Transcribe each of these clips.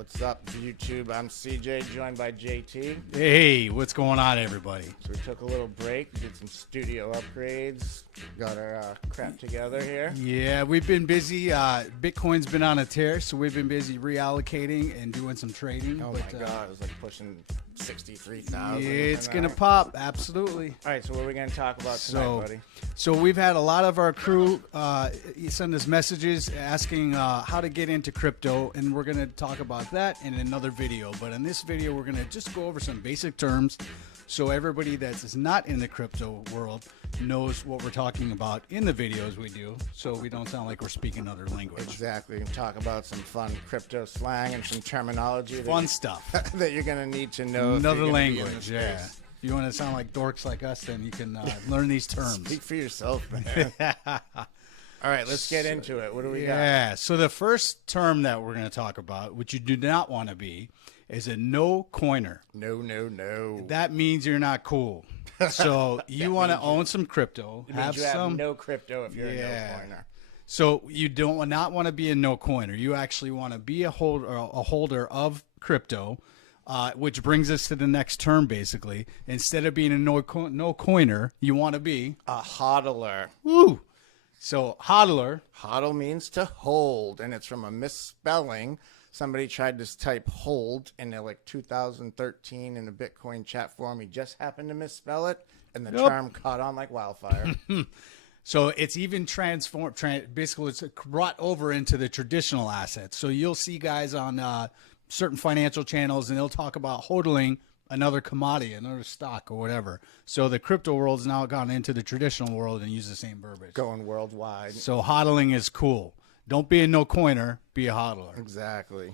What's up, YouTube? I'm CJ, joined by JT. Hey, what's going on, everybody? So we took a little break, did some studio upgrades, got our crap together here. Yeah, we've been busy. Bitcoin's been on a tear, so we've been busy reallocating and doing some trading. Oh my God, it was like pushing 63,000. It's going to pop, absolutely. All right, so what are we going to talk about tonight, buddy? So we've had a lot of our crew send us messages asking how to get into crypto, and we're going to talk about that in another video. But in this video, we're going to just go over some basic terms so everybody that is not in the crypto world knows what we're talking about in the videos we do, so we don't sound like we're speaking another language. Exactly. We can talk about some fun crypto slang and some terminology. Fun stuff. that you're going to need to know. Another language, yeah. If you want to sound like dorks like us, then you can learn these terms. Speak for yourself, man. All right, let's get into it. What do we got? Yeah, so the first term that we're going to talk about, which you do not want to be, is a no-coiner. No. That means you're not cool. So you want to own some crypto. It means you have no crypto if you're a no-coiner. So you don't not want to be a no-coiner. You actually want to be a holder of crypto, which brings us to the next term, basically. Instead of being a no-coiner, you want to be a hodler. Woo! So hodler. Hodl means to hold, and it's from a misspelling. Somebody tried to type hold in like 2013 in a Bitcoin chat forum. He just happened to misspell it, and the term caught on like wildfire. So it's even transformed. Basically, it's brought over into the traditional assets. So you'll see guys on certain financial channels, and they'll talk about hodling another commodity, another stock, or whatever. So the crypto world's now gone into the traditional world and use the same verbiage. Going worldwide. So hodling is cool. Don't be a no-coiner, be a hodler. Exactly.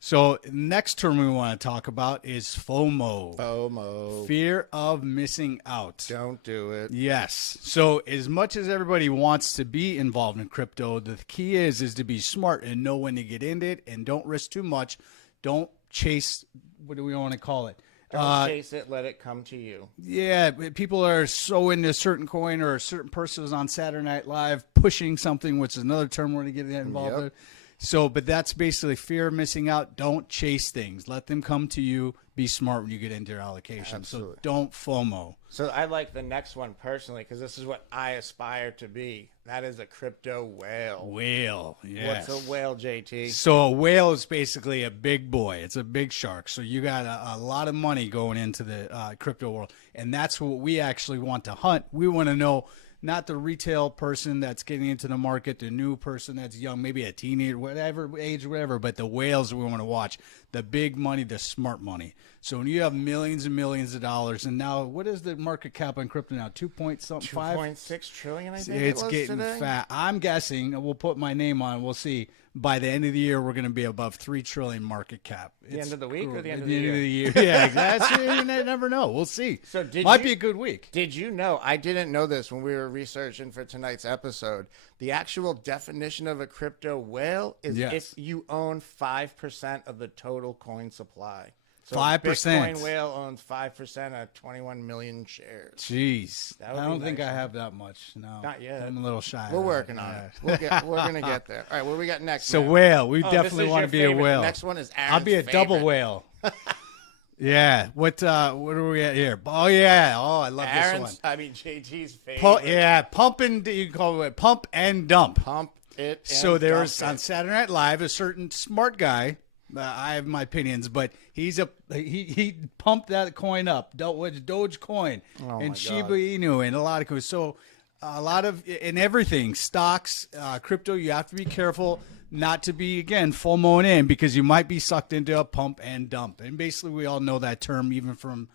So next term we want to talk about is FOMO. FOMO. Fear of missing out. Don't do it. Yes. So as much as everybody wants to be involved in crypto, the key is to be smart and know when to get into it and don't risk too much. Don't chase, what do we want to call it? Don't chase it, let it come to you. Yeah, people are so into a certain coin, or a certain person was on Saturday Night Live pushing something, which is another term we're going to get involved with. So, but that's basically fear of missing out. Don't chase things. Let them come to you. Be smart when you get into your allocation. Absolutely. So don't FOMO. So I like the next one personally because this is what I aspire to be. That is a crypto whale. Whale, yes. What's a whale, JT? So a whale is basically a big boy. It's a big shark. So you got a lot of money going into the crypto world. And that's what we actually want to hunt. We want to know not the retail person that's getting into the market, the new person that's young, maybe a teenager, whatever age, whatever, but the whales we want to watch, the big money, the smart money. So when you have millions and millions of dollars, and now what is the market cap on crypto now? 2.6 trillion, I think it's it was getting today. fat. I'm guessing, we'll put my name on, we'll see. By the end of the year, we're going to be above 3 trillion market cap. The end of the week or the end of the the year? Yeah, exactly. You never know. We'll see. So might be a good week. Did you know? I didn't know this when we were researching for tonight's episode. The actual definition of a crypto whale is if you own 5% of the total coin supply. So 5%. Bitcoin whale owns 5% of 21 million shares. Jeez, I don't think nice. I have that much. No, not yet. I'm a little shy. We're working on it. We're gonna get there. All right, what do we got next? So man? whale, we definitely want to be favorite. a whale. The next one is Aaron's I'll be a favorite. double whale. Yeah. What are we at here? Oh yeah. Oh, I love this one. I mean JT's favorite. Pump and you call it pump and dump. Pump it. And so there was dump on Saturday Night Live a certain smart guy. I have my opinions, but he pumped that coin up, Dogecoin and Shiba Inu and a lot of coins. So a lot of in everything, stocks, crypto, you have to be careful not to be, again, FOMOing in because you might be sucked into a pump and dump. And basically we all know that term even from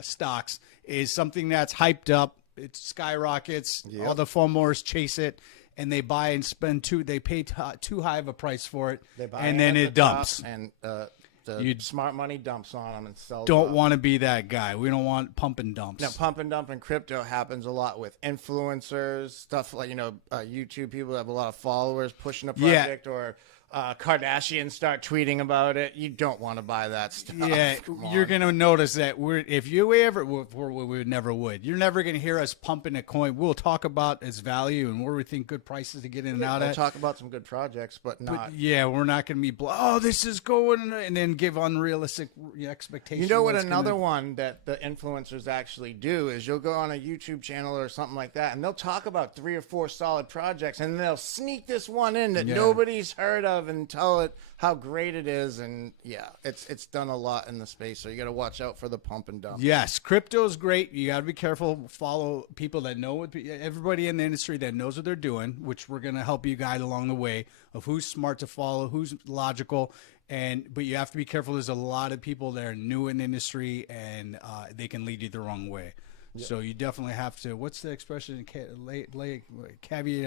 stocks is something that's hyped up. It skyrockets. All the FOMOers chase it. And they buy and spend they pay too high of a price for it, and then it dumps. And the smart money dumps on them and sells. Don't want to be that guy. We don't want pump and dumps. Now, pump and dump in crypto happens a lot with influencers, stuff like YouTube people that have a lot of followers pushing a project or Kardashians start tweeting about it. You don't want to buy that stuff. Yeah, Come you're on. going to notice that if you ever, we never would. You're never going to hear us pumping a coin. We'll talk about its value and where we think good prices to get in and out We'll at. talk about some good projects, but not. Yeah, we're not going to be, oh, this is going, and then give unrealistic expectations. You know what? Another one that the influencers actually do is you'll go on a YouTube channel or something like that, and they'll talk about 3 or 4 solid projects, and they'll sneak this one in that nobody's heard of and tell it how great it is. And yeah, it's done a lot in the space, so you got to watch out for the pump and dump. Yes, crypto's great. You got to be careful. Follow people that know what, everybody in the industry that knows what they're doing, which we're going to help you guide along the way of who's smart to follow, who's logical. But you have to be careful. There's a lot of people that are new in the industry, and they can lead you the wrong way. Yep. So you definitely have to. What's the expression? Caveat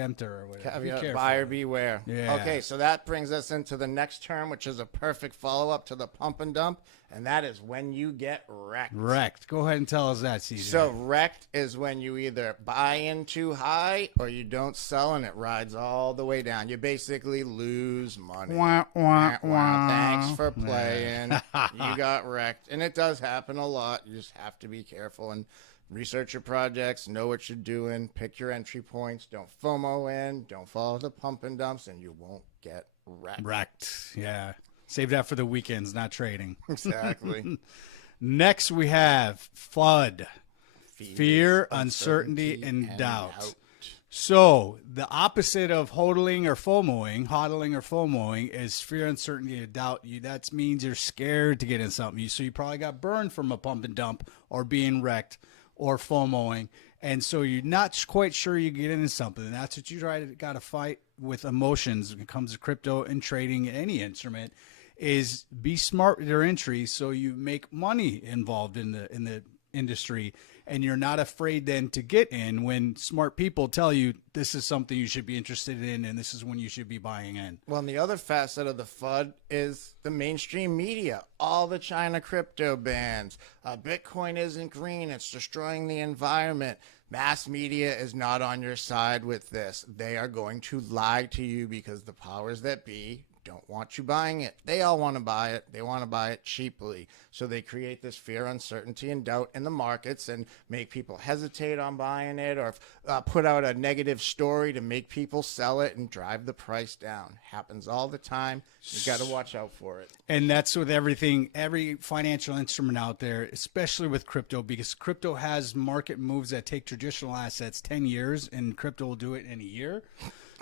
emptor or whatever. Caveat, buyer beware. Yeah. Okay, so that brings us into the next term, which is a perfect follow-up to the pump and dump, and that is when you get wrecked. Wrecked. Go ahead and tell us that, CJ. So wrecked is when you either buy in too high or you don't sell and it rides all the way down. You basically lose money. Wah, wah, wah. Thanks for playing. You got wrecked. And it does happen a lot. You just have to be careful and research your projects, know what you're doing, pick your entry points, don't FOMO in, don't follow the pump and dumps, and you won't get wrecked. Wrecked, yeah. Save that for the weekends, not trading. Exactly. Next, we have FUD. Fear, uncertainty, and doubt. So the opposite of hodling or FOMOing is fear, uncertainty, and doubt. That means you're scared to get in something. So you probably got burned from a pump and dump or being wrecked or FOMOing. And so you're not quite sure you get into something. And that's what you got to fight with emotions when it comes to crypto and trading any instrument, is be smart with your entries so you make money involved in the industry, and you're not afraid then to get in when smart people tell you this is something you should be interested in and this is when you should be buying in. Well, and the other facet of the FUD is the mainstream media. All the China crypto bans. Bitcoin isn't green. It's destroying the environment. Mass media is not on your side with this. They are going to lie to you because the powers that be don't want you buying it. They all want to buy it. They want to buy it cheaply. So they create this fear, uncertainty, and doubt in the markets and make people hesitate on buying it, or put out a negative story to make people sell it and drive the price down. Happens all the time. You got to watch out for it. And that's with everything, every financial instrument out there, especially with crypto, because crypto has market moves that take traditional assets 10 years, and crypto will do it in a year.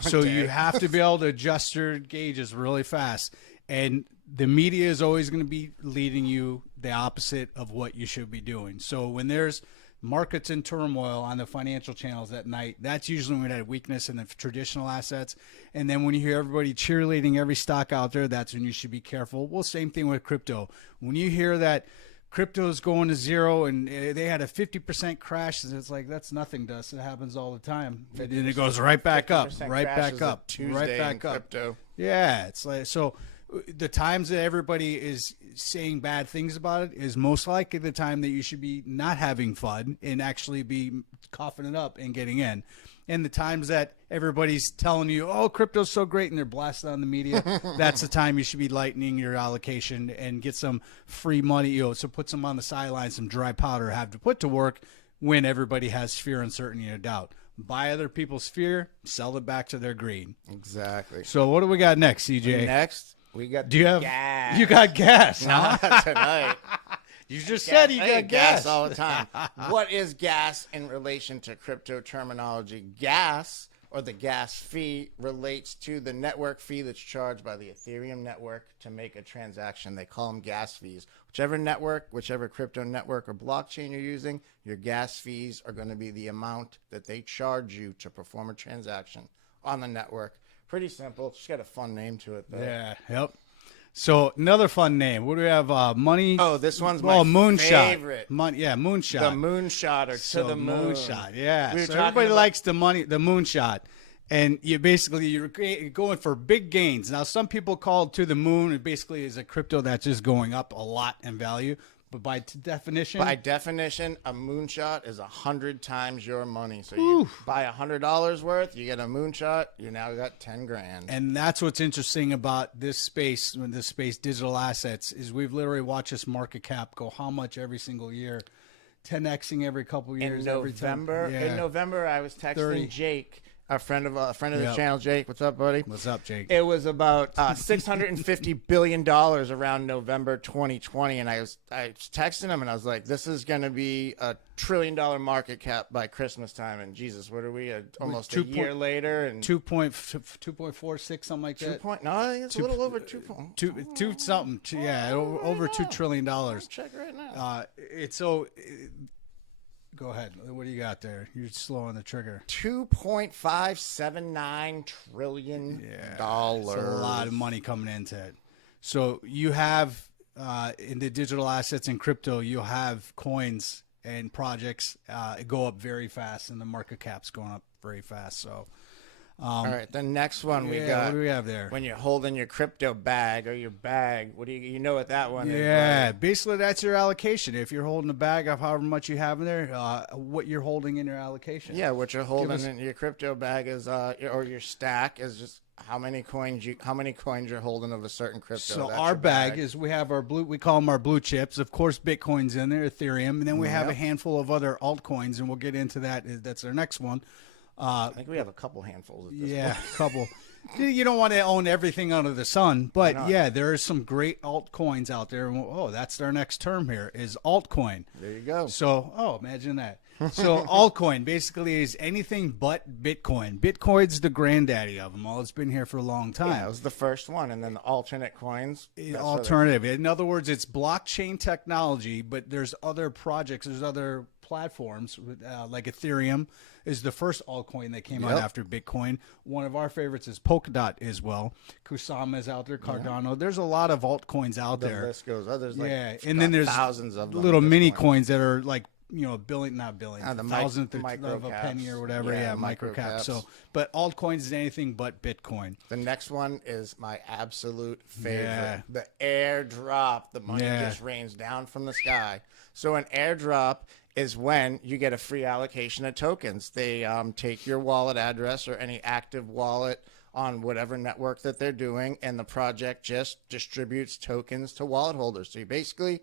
So you have to be able to adjust your gauges really fast. And the media is always going to be leading you the opposite of what you should be doing. So when there's markets in turmoil on the financial channels at night, that's usually when we had weakness in the traditional assets. And then when you hear everybody cheerleading every stock out there, that's when you should be careful. Well, same thing with crypto. When you hear that crypto's going to zero and they had a 50% crash, and it's like, that's nothing to us. It happens all the time. And then it goes right back up, right back up, right back up. Crypto. Yeah, it's like, so the times that everybody is saying bad things about it is most likely the time that you should be not having fun and actually be coughing it up and getting in. And the times that everybody's telling you, oh, crypto's so great, and they're blasted on the media, that's the time you should be lightening your allocation and get some free money, so put some on the sidelines, some dry powder, have to put to work when everybody has fear, uncertainty, and doubt. Buy other people's fear, sell it back to their greed. Exactly. So what do we got next, CJ? Next, we got gas. You got gas, huh? Not tonight. You just said you got gas all the time. What is gas in relation to crypto terminology? Gas, or the gas fee, relates to the network fee that's charged by the Ethereum network to make a transaction. They call them gas fees. Whichever network, whichever crypto network or blockchain you're using, your gas fees are going to be the amount that they charge you to perform a transaction on the network. Pretty simple. Just got a fun name to it, though. Yeah, yep. So another fun name. What do we have? Money. Oh, this one's my moonshot. favorite. Yeah, moonshot. The moonshotter to the moon. Moonshot. Yeah. We So everybody likes the moonshot, and you're going for big gains. Now, some people call it to the moon. It basically is a crypto that's just going up a lot in value. But by definition, By definition, a moonshot is 100 times your money. So you buy $100 worth, you get a moonshot, you now got 10 grand. and that's what's interesting about this space, digital assets, is we've literally watched this market cap go how much every single year, 10xing every couple of years. In November, I was texting 30. Jake, a friend of the channel. Jake, what's up, buddy? What's up, Jake? It was about $650 billion around November 2020, and I was texting him, and I was like, "This is going to be a $1 trillion market cap by Christmas time." And Jesus, what are we? Almost a year later, and 2.46, something like that. No, I think it's a little over 2. Two something. Yeah, over $2 trillion. Check right now. It's so. Go ahead. What do you got there? You're slow on the trigger. $2.579 trillion. It's a lot of money coming into it. So you have in the digital assets and crypto, you have coins and projects go up very fast, and the market cap's going up very fast. So. All right, the next one we got. What do we have there? When you're holding your crypto bag or your bag, what do you know what that one is? Yeah, basically that's your allocation. If you're holding a bag of however much you have in there, what you're holding in your allocation. Yeah, what you're holding in your crypto bag is, or your stack is just how many coins you're holding of a certain crypto. So that's our bag is we have we call them our blue chips. Of course, Bitcoin's in there, Ethereum, and then we have a handful of other altcoins, and we'll get into that. That's our next one. I think we have a couple handfuls at this point. A couple. You don't want to own everything under the sun, but yeah, there is some great altcoins out there. Oh, that's our next term here is altcoin. There you go. So, imagine that. So altcoin basically is anything but Bitcoin. Bitcoin's the granddaddy of them all. It's been here for a long time. Yeah, it was the first one, and then the alternate coins. Alternative. In other words, it's blockchain technology, but there's other projects, there's other platforms like Ethereum is the first altcoin that came out after Bitcoin. One of our favorites is Polkadot as well. Kusama is out there, Cardano. There's a lot of altcoins out there. The list goes. There's and then there's thousands of them little mini coins that are like billion, not billion, the thousandth of a penny or whatever. Yeah, micro cap. So, but altcoins is anything but Bitcoin. The next one is my absolute favorite. The airdrop. The money just rains down from the sky. So an airdrop is when you get a free allocation of tokens. They take your wallet address or any active wallet on whatever network that they're doing, and the project just distributes tokens to wallet holders. So you basically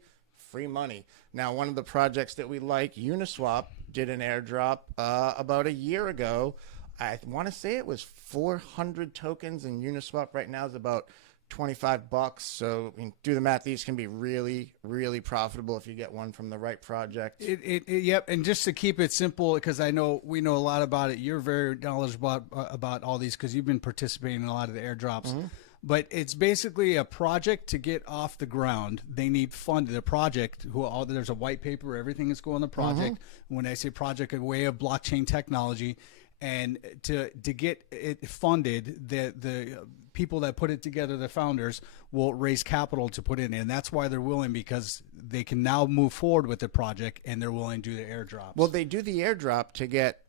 free money. Now, one of the projects that we like, Uniswap, did an airdrop about a year ago. I want to say it was 400 tokens, and Uniswap right now is about $25. So do the math. These can be really, really profitable if you get one from the right project. Yep. And just to keep it simple, because we know a lot about it. You're very knowledgeable about all these because you've been participating in a lot of the airdrops. But it's basically a project to get off the ground. They need funded. The project, there's a white paper, everything is going on the project. When I say project, a way of blockchain technology. And to get it funded, the people that put it together, the founders, will raise capital to put in. And that's why they're willing, because they can now move forward with the project, and they're willing to do the airdrops. Well, they do the airdrop to get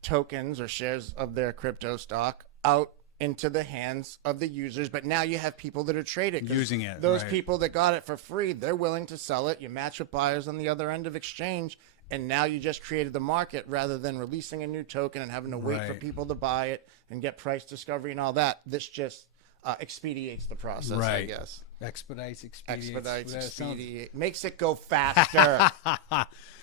tokens or shares of their crypto stock out into the hands of the users, but now you have people that are trading, using it. Those people that got it for free, they're willing to sell it. You match with buyers on the other end of exchange, and now you just created the market rather than releasing a new token and having to wait for people to buy it and get price discovery and all that. This just expedites the process, I guess. Expedites, makes it go faster.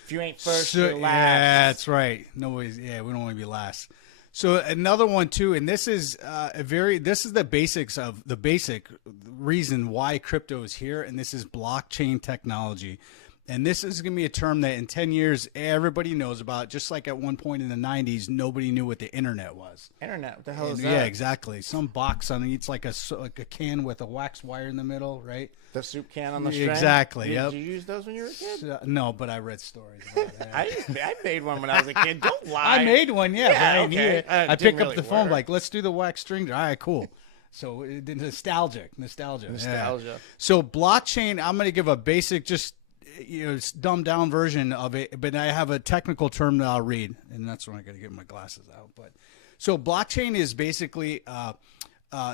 If you ain't first, you're last. Yeah, that's right. We don't want to be last. So another one too, and this is this is the basics of the basic reason why crypto is here, and this is blockchain technology. And this is going to be a term that in 10 years, everybody knows about. Just like at one point in the 90s, nobody knew what the internet was. Internet? What the hell is that? Yeah, exactly. Some box on it. It's like a can with a wax wire in the middle, right? The soup can on the string? Exactly, Did you use those when you were a kid? No, but I read stories about that. I made one when I was a kid. Don't lie. I made one, yeah. But okay. I picked up the phone like, let's do the wax string. All right, cool. So nostalgia. Yeah. So blockchain, I'm going to give a basic, just dumbed down version of it, but I have a technical term that I'll read, and that's when I got to get my glasses out. But so blockchain is basically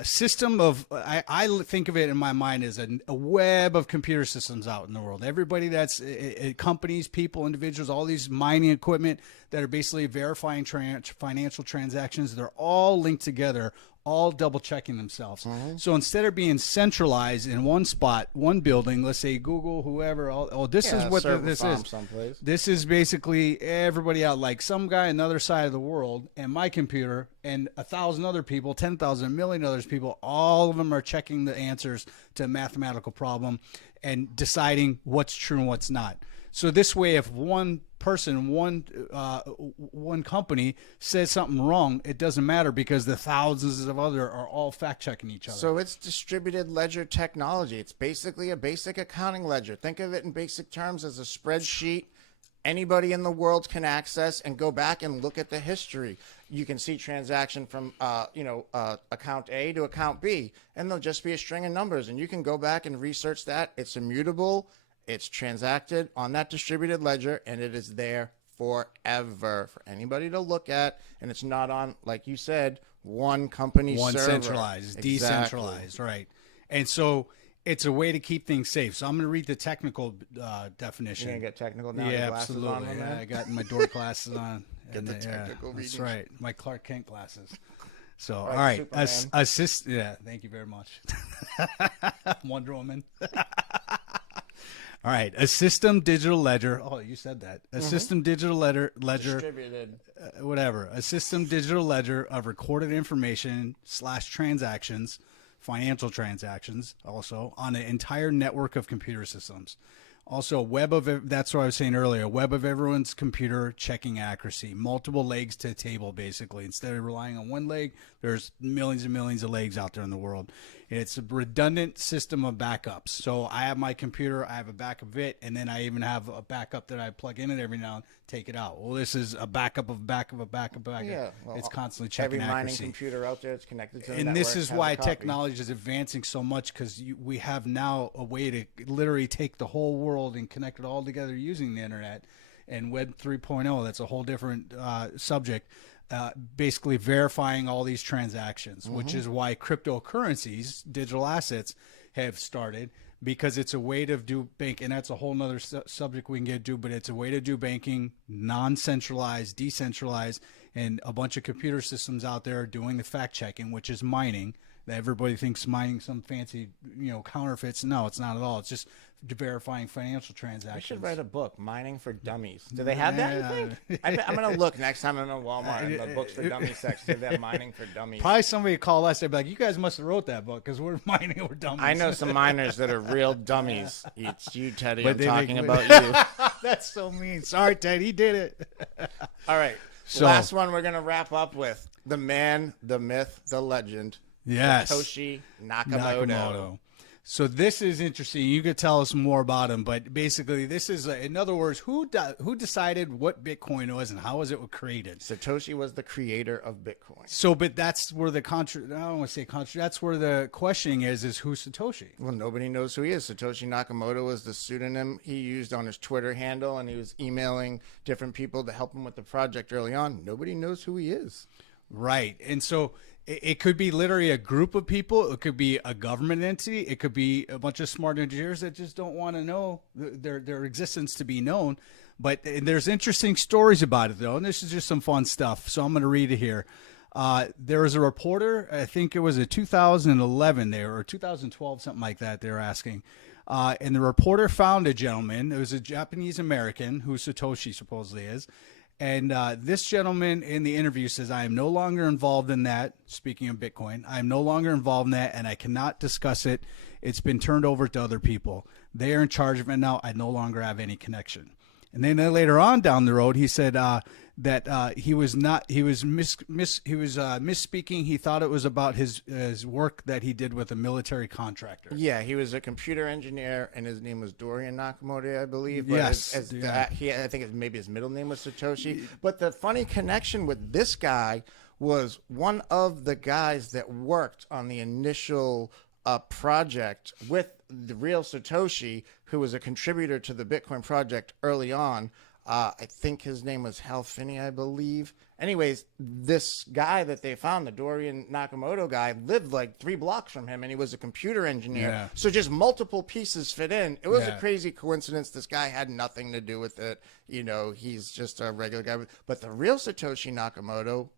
system of I think of it in my mind as a web of computer systems out in the world. Everybody that's companies, people, individuals, all these mining equipment that are basically verifying financial transactions, they're all linked together, all double checking themselves. So instead of being centralized in one spot, one building, let's say Google, whoever, this is what this is. Someplace. This is basically everybody out, like some guy on the other side of the world, and my computer, and 1,000 other people, 10,000, a million other people, all of them are checking the answers to a mathematical problem and deciding what's true and what's not. So this way, if one person, one company says something wrong, it doesn't matter because the thousands of other are all fact checking each other. So it's distributed ledger technology. It's basically a basic accounting ledger. Think of it in basic terms as a spreadsheet anybody in the world can access and go back and look at the history. You can see transaction from account A to account B, and there'll just be a string of numbers, and you can go back and research that. It's immutable. It's transacted on that distributed ledger, and it is there forever for anybody to look at. And it's not on, like you said, one company's server. Centralized, decentralized, right? And so it's a way to keep things safe. So I'm going to read the technical definition. You're going to get technical now? Yeah, glasses absolutely. On, I got my door glasses on. Get the technical readings. That's right. My Clark Kent glasses. So, all right, right. Assist. Yeah, thank you very much. Wonder Woman. All right, a system digital ledger. Oh, you said that. A system digital ledger. Distributed. Whatever. A system digital ledger of recorded information / transactions, financial transactions, also on an entire network of computer systems. Also, that's what I was saying earlier, a web of everyone's computer checking accuracy, multiple legs to the table, basically. Instead of relying on one leg, there's millions and millions of legs out there in the world. It's a redundant system of backups. So I have my computer, I have a backup of it, and then I even have a backup that I plug in it every now and take it out. Well, this is a backup of backup of backup of backup. Yeah, well, it's constantly checking every accuracy. mining computer out there is connected to the And network, this is has why a copy. technology is advancing so much, because we have now a way to literally take the whole world and connect it all together using the internet. And Web 3.0, that's a whole different subject, basically verifying all these transactions, which is why cryptocurrencies, digital assets, have started, because it's a way to do bank, and that's a whole nother subject we can get to, but it's a way to do banking, non-centralized, decentralized, and a bunch of computer systems out there doing the fact checking, which is mining. Everybody thinks mining some fancy, counterfeits. No, it's not at all. It's just verifying financial transactions. We should write a book, Mining for Dummies. Do they have that, you think? I'm going to look next time I'm in Walmart in the Books for Dummies section. They have Mining for Dummies. Probably somebody would call us. They'd be like, you guys must have wrote that book because we're mining, we're dummies. I know some miners that are real dummies. It's you, Teddy. But I'm talking about you. That's so mean. Sorry, Ted. He did it. All right. So, last one we're going to wrap up with the man, the myth, the legend. Yes. Satoshi Nakamoto. So this is interesting. You could tell us more about him, but basically this is, in other words, who decided what Bitcoin was and how was it created? Satoshi was the creator of Bitcoin. So, but that's where the that's where the questioning is who's Satoshi? Well, nobody knows who he is. Satoshi Nakamoto was the pseudonym he used on his Twitter handle, and he was emailing different people to help him with the project early on. Nobody knows who he is. Right. And so it could be literally a group of people. It could be a government entity. It could be a bunch of smart engineers that just don't want to know their existence to be known. But there's interesting stories about it, though, and this is just some fun stuff. So I'm going to read it here. There was a reporter, I think it was a 2011 there, or 2012, something like that, they were asking. And the reporter found a gentleman. It was a Japanese-American, who Satoshi supposedly is. And this gentleman in the interview says, I am no longer involved in that. Speaking of Bitcoin, I am no longer involved in that, and I cannot discuss it. It's been turned over to other people. They are in charge of it now. I no longer have any connection. And then later on down the road, he said that he was misspeaking. He thought it was about his work that he did with a military contractor. Yeah, he was a computer engineer, and his name was Dorian Nakamoto, I believe. But yes. I think maybe his middle name was Satoshi. But the funny connection with this guy was one of the guys that worked on the initial project with the real Satoshi, who was a contributor to the Bitcoin project early on. I think his name was Hal Finney, I believe. Anyways, this guy that they found, the Dorian Nakamoto guy, lived like 3 blocks from him, and he was a computer engineer. Yeah. So just multiple pieces fit in. It was a Yeah. crazy coincidence. This guy had nothing to do with it. You know, he's just a regular guy. But the real Satoshi Nakamoto,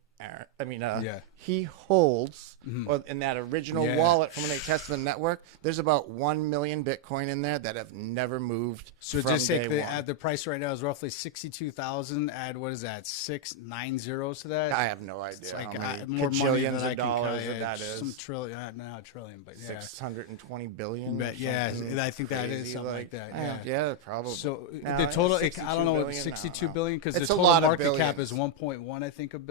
he holds, or in that original wallet from when they tested the network, there's about 1 million Bitcoin in there that have never moved. So from just say day one. the price right now is roughly 62,000. Add what is that? 6 9 zeros to that. I have no idea. It's like how many more money than bajillions I of can dollars calculate. that is. Some trillion, not a trillion, but yeah. 620 billion. But yeah, something I think that is crazy, something like that. Yeah. Yeah, probably. So No, the total, I 62 don't know, billion? 62 No. billion because the It's a total lot of market cap is billions. 1.1, I think, of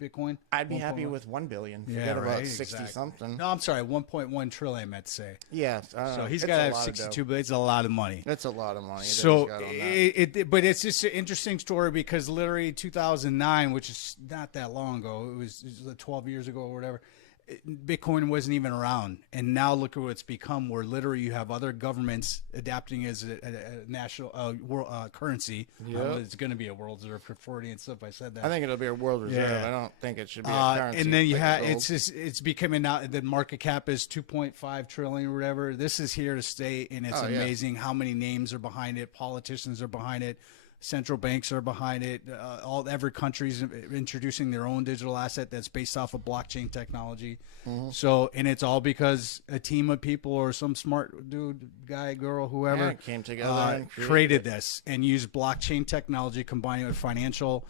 Bitcoin. I'd be happy 1.1. with 1 billion. Yeah, Forget about right, 60 exactly. something. No, I'm sorry, 1.1 trillion. I meant to say. Yeah. So he's got to have 62 billion. It's a lot of money. That's a lot of money. So that he's got on that. but it's just an interesting story because literally 2009, which is not that long ago, it was 12 years ago or whatever, Bitcoin wasn't even around, and now look at what it's become. Where literally you have other governments adapting as a national world currency. Yep. It's going to be a world reserve for 40 and stuff. I said that. I think it'll be a world reserve. Yeah. I don't think it should be a currency. And then you like have gold. it's becoming now the market cap is 2.5 trillion or whatever. This is here to stay, and it's amazing how many names are behind it. Politicians are behind it. Central banks are behind it. Every country's introducing their own digital asset that's based off of blockchain technology. So, and it's all because a team of people or some smart dude, guy, girl, whoever came together and created this and used blockchain technology combined with financial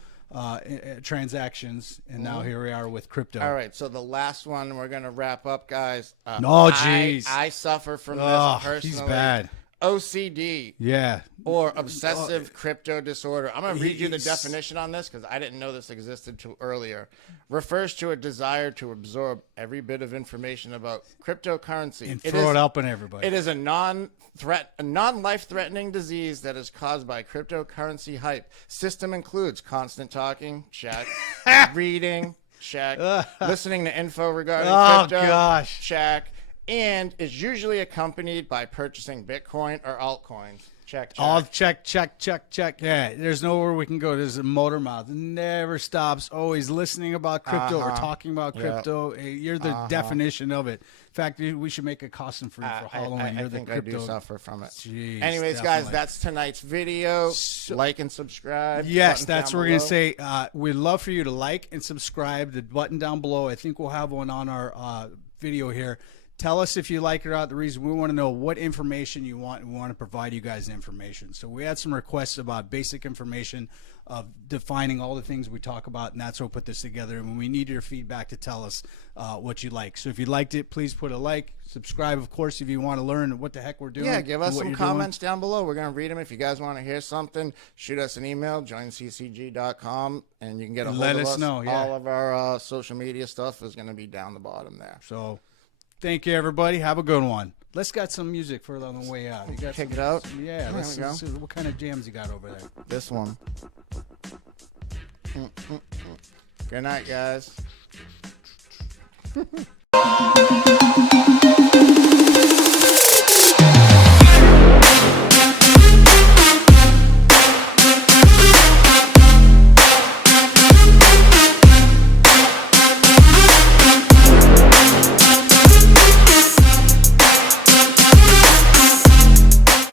transactions. And now here we are with crypto. All right, so the last one we're gonna wrap up, guys. No, jeez. I suffer from Oh, this personally. he's bad. OCD. Yeah. Or obsessive crypto disorder. I'm going to read you the He's- definition on this because I didn't know this existed till earlier. Refers to a desire to absorb every bit of information about cryptocurrency. And throw it up on everybody. It is a non-life-threatening disease that is caused by cryptocurrency hype. System includes constant talking, check, reading, check, listening to info regarding crypto, gosh. check, and is usually accompanied by purchasing Bitcoin or altcoins. Check. All check. Yeah, there's nowhere we can go. There's a motor mouth. It never stops. Always listening about crypto or talking about crypto. You're the definition of it. In fact, we should make a costume for you for Halloween. I You're the think crypto. I do suffer from it. Jeez, Anyways, definitely. guys, that's tonight's video. Like and subscribe. Yes, Button that's down what we're going below. to say. We'd love for you to like and subscribe. The button down below. I think we'll have one on our video here. Tell us if you like it or not. The reason we want to know what information you want. We want to provide you guys the information. So we had some requests about basic information of defining all the things we talk about, and that's what we put this together. And we need your feedback to tell us what you like. So if you liked it, please put a like. Subscribe, of course, if you want to learn what the heck we're doing. Yeah, give us what some you're comments down below. We're going to read them. If you guys want to hear something, shoot us an email, joinccg.com, and you can get a hold Let of us us. know, yeah. All of our social media stuff is going to be down the bottom there. So thank you, everybody. Have a good one. Let's got some music for on the way out. You got Kick some- it out? Yeah, There let's we go. see what kind of jams you got over there. This one. Good night, guys.